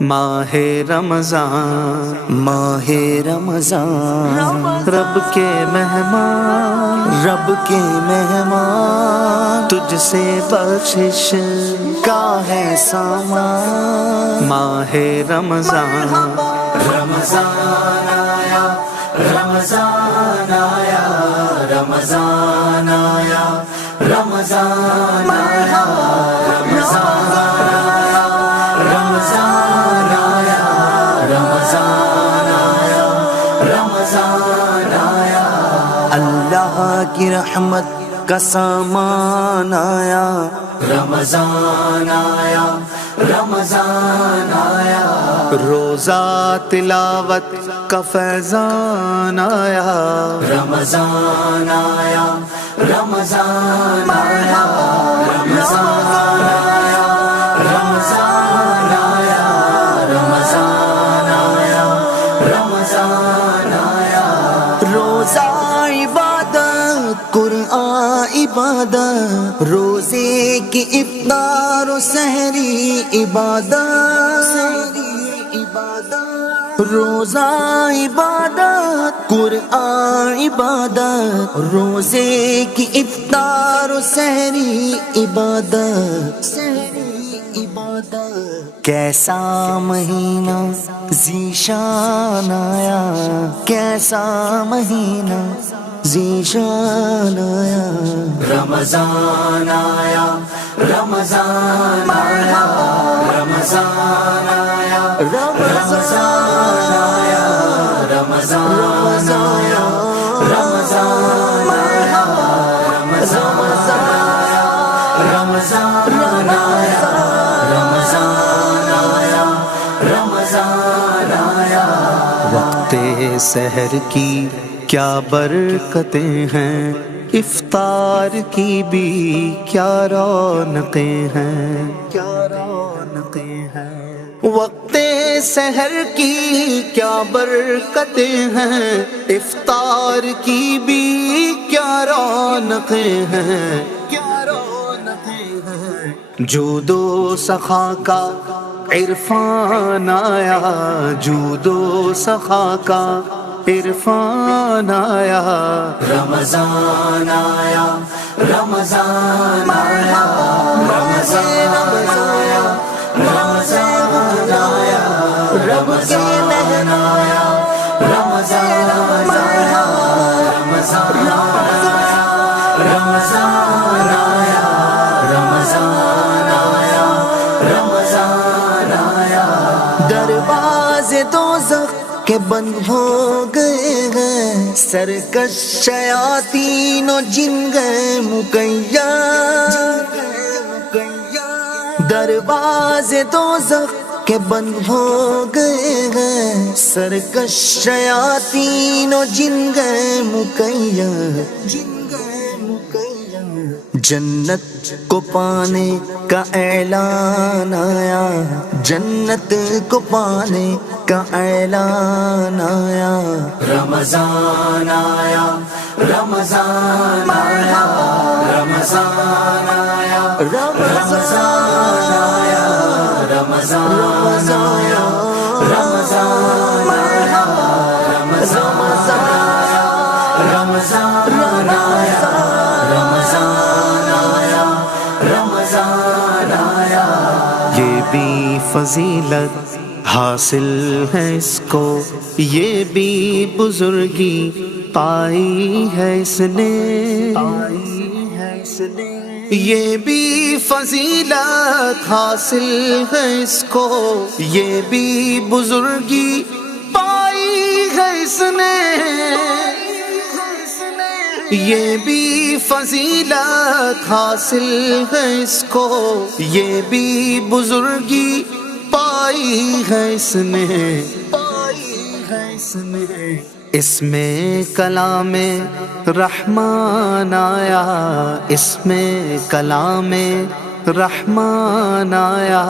ماہ رمضان، ماہ رمضان، رب کے مہمان، رب کے مہمان، تجھ سے بخشش کا ہے سامان۔ ماہ رمضان، رمضان آیا، رمضان آیا، رمضان آیا، رمضان آیا، رمضان آیا، رمضان آیا، رمضان آیا، رمضان آیا، اللہ کی رحمت کا سامان آیا، رمضان آیا، رمضان آیا، روزہ تلاوت کا فیضان آیا، رمضان آیا، رمضان آیا، رمضان آیا، رمضان آیا، رمضان آیا، رمضان آیا، روزہ عبادت، قرآن عبادت، روزے کی افطار و سحری عبادت، روزہ عبادت، قرآن عبادت، روزے کی افطار و سحری عبادت، کیسا مہینہ ذیشان آیا، کیسا مہینہ ذیشان آیا، رمضان آیا، رمضان آیا، رمضان آیا، رمضان آیا، رمضان آیا، رمضان آیا، رمضان آیا، رمضان آیا، رمضان آیا، رمضان آیا، وقت سحر کی کیا برکتیں ہیں، افطار کی بھی کیا رونقیں ہیں، کیا رونقیں ہیں، وقت سحر کی کیا برکتیں ہیں، افطار کی بھی کیا رونقیں ہیں، کیا رونقیں ہیں، جود و سخا کا عرفان آیا، جود و سخا کا عرفان آیا، رمضان آیا، رمضان آیا، رمضان آیا، رمضان آیا، رب کے مہمان آیا، رمضان آیا، رمضان آیا، رمضان آیا، رمضان آیا، رمضان آیا، دروازے دوزخ کے بند ہو گئے ہیں، سرکش شیاطین و جن گئے مقید، دروازے دوزخ کے بند ہو گئے ہیں، سرکش شیاطین و جن گئے مقید، جنت کو پانے کا اعلان آیا، جنت کو پانے کا اعلان آیا، رمضان آیا، رمضان آیا، رمضان آیا، رمضان آیا، رمضان آیا، رمضان آیا، رمضان آیا، رمضان آیا، رمضان آیا، رمضان آیا، یہ بھی فضیلت حاصل ہے اس کو، یہ بھی بزرگی پائی ہے اس نے، یہ بھی فضیلت حاصل ہے اس کو، یہ بھی بزرگی پائی ہے اس نے، یہ بھی فضیلت حاصل ہے اس کو، یہ بھی بزرگی پائی ہے اس نے، پائی ہے اس نے، اس میں کلام رحمان آیا، اس میں کلام رحمان آیا،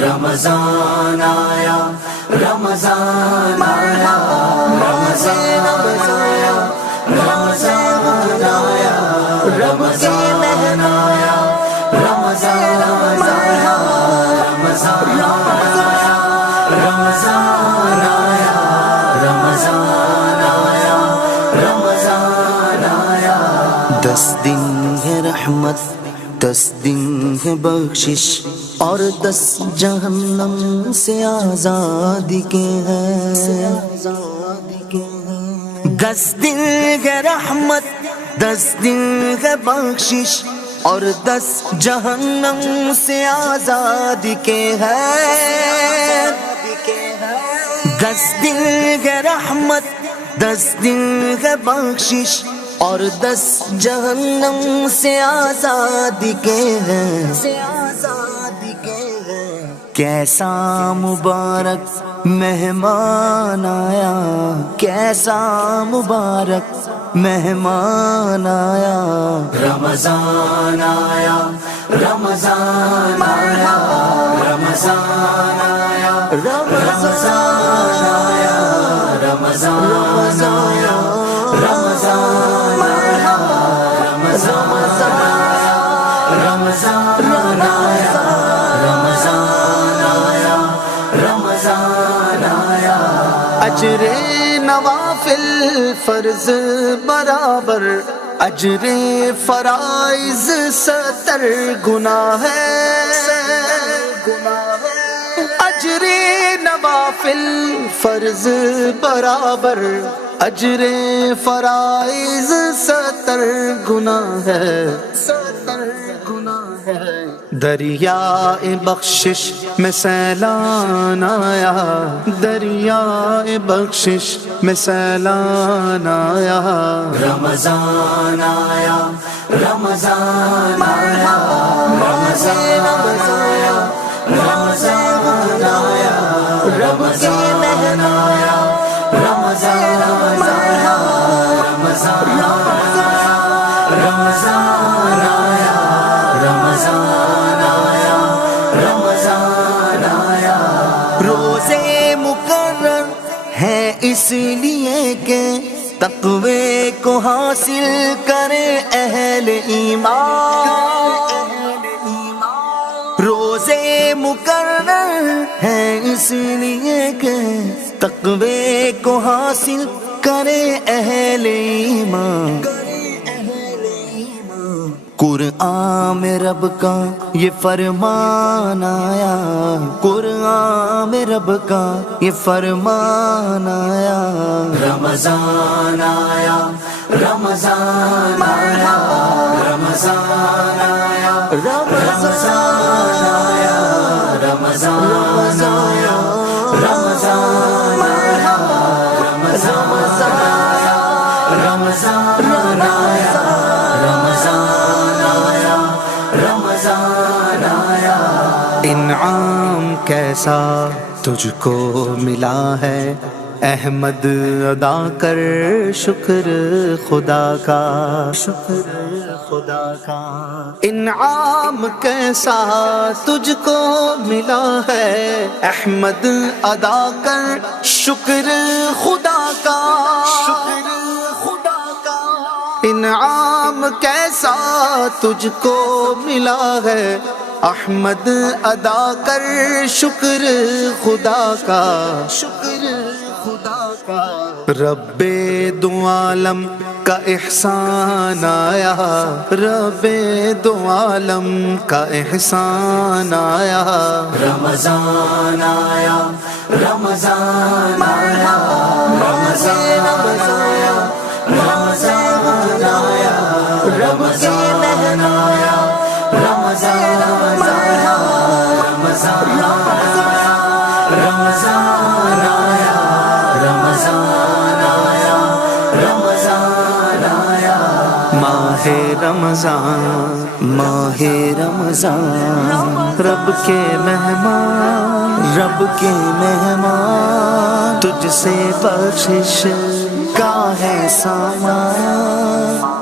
رمضان آیا، رمضان آیا، رمضان آیا، رمضان آیا، رب کے مہمان آیا، رمضان آیا، رمضان آیا، رحمت 10 دن ہے بخشش اور 10 جہنم سے آزادی کے ہیں 10 دن ہے رحمت 10 دن ہے بخشش اور 10 جہنم سے آزادی کے ہیں 10 دن ہے رحمت 10 دن ہے بخشش اور 10 جہنم سے آزادی کے ہیں کیسا مبارک مہمان آیا کیسا مبارک مہمان آیا رمضان آیا رمضان آیا رمضان آیا رمضان آیا رمضان آیا رمضان آیا رمضان آیا رمضان آیا رمضان آیا رمضان آیا اجر نوافل فرض برابر اجر فرائض 70 گنا ہے اجر نوافل فرض برابر اجر فرائض 70 گنا ہے دریائے بخشش میں سیلان آیا دریائے بخشش میں سیلان آیا رمضان آیا رمضان آیا رمضان آیا رمضان آیا رمضان آیا رمضان آیا رمضان آیا رمضان آیا رمضان آیا رمضان آیا روزے مقرر ہے اس لیے کہ تقوی کو حاصل کرے اہل ایمان روزے مقرر ہے اس لیے کہ تقوی کو حاصل کرے اہل ایمان قرآن میں رب کا یہ فرمان آیا قرآن میں رب کا یہ فرمان آیا رمضان آیا رمضان آیا رمضان آیا رمضان آیا رمضان آیا رمضان آیا رمضان آیا رمضان آیا رمضان آیا رمضان آیا انعام کیسا تجھ کو ملا ہے احمد ادا کر شکر خدا کا شکر خدا کا انعام کیسا تجھ کو ملا ہے احمد ادا کر شکر خدا کا شکر خدا کا انعام کیسا تجھ کو ملا ہے احمد ادا کر شکر خدا کا شکر خدا کا رب دو عالم کا احسان آیا رب دو عالم کا احسان آیا رمضان آیا رمضان آیا رمضان آیا رمضان آیا رمضان آیا رمضان آیا رمضان آیا رمضان آیا رمضان آیا رمضان آیا ماہ رمضان ماہ رمضان رب کے مہمان رب کے مہمان تجھ سے بخشش کا ہے سامان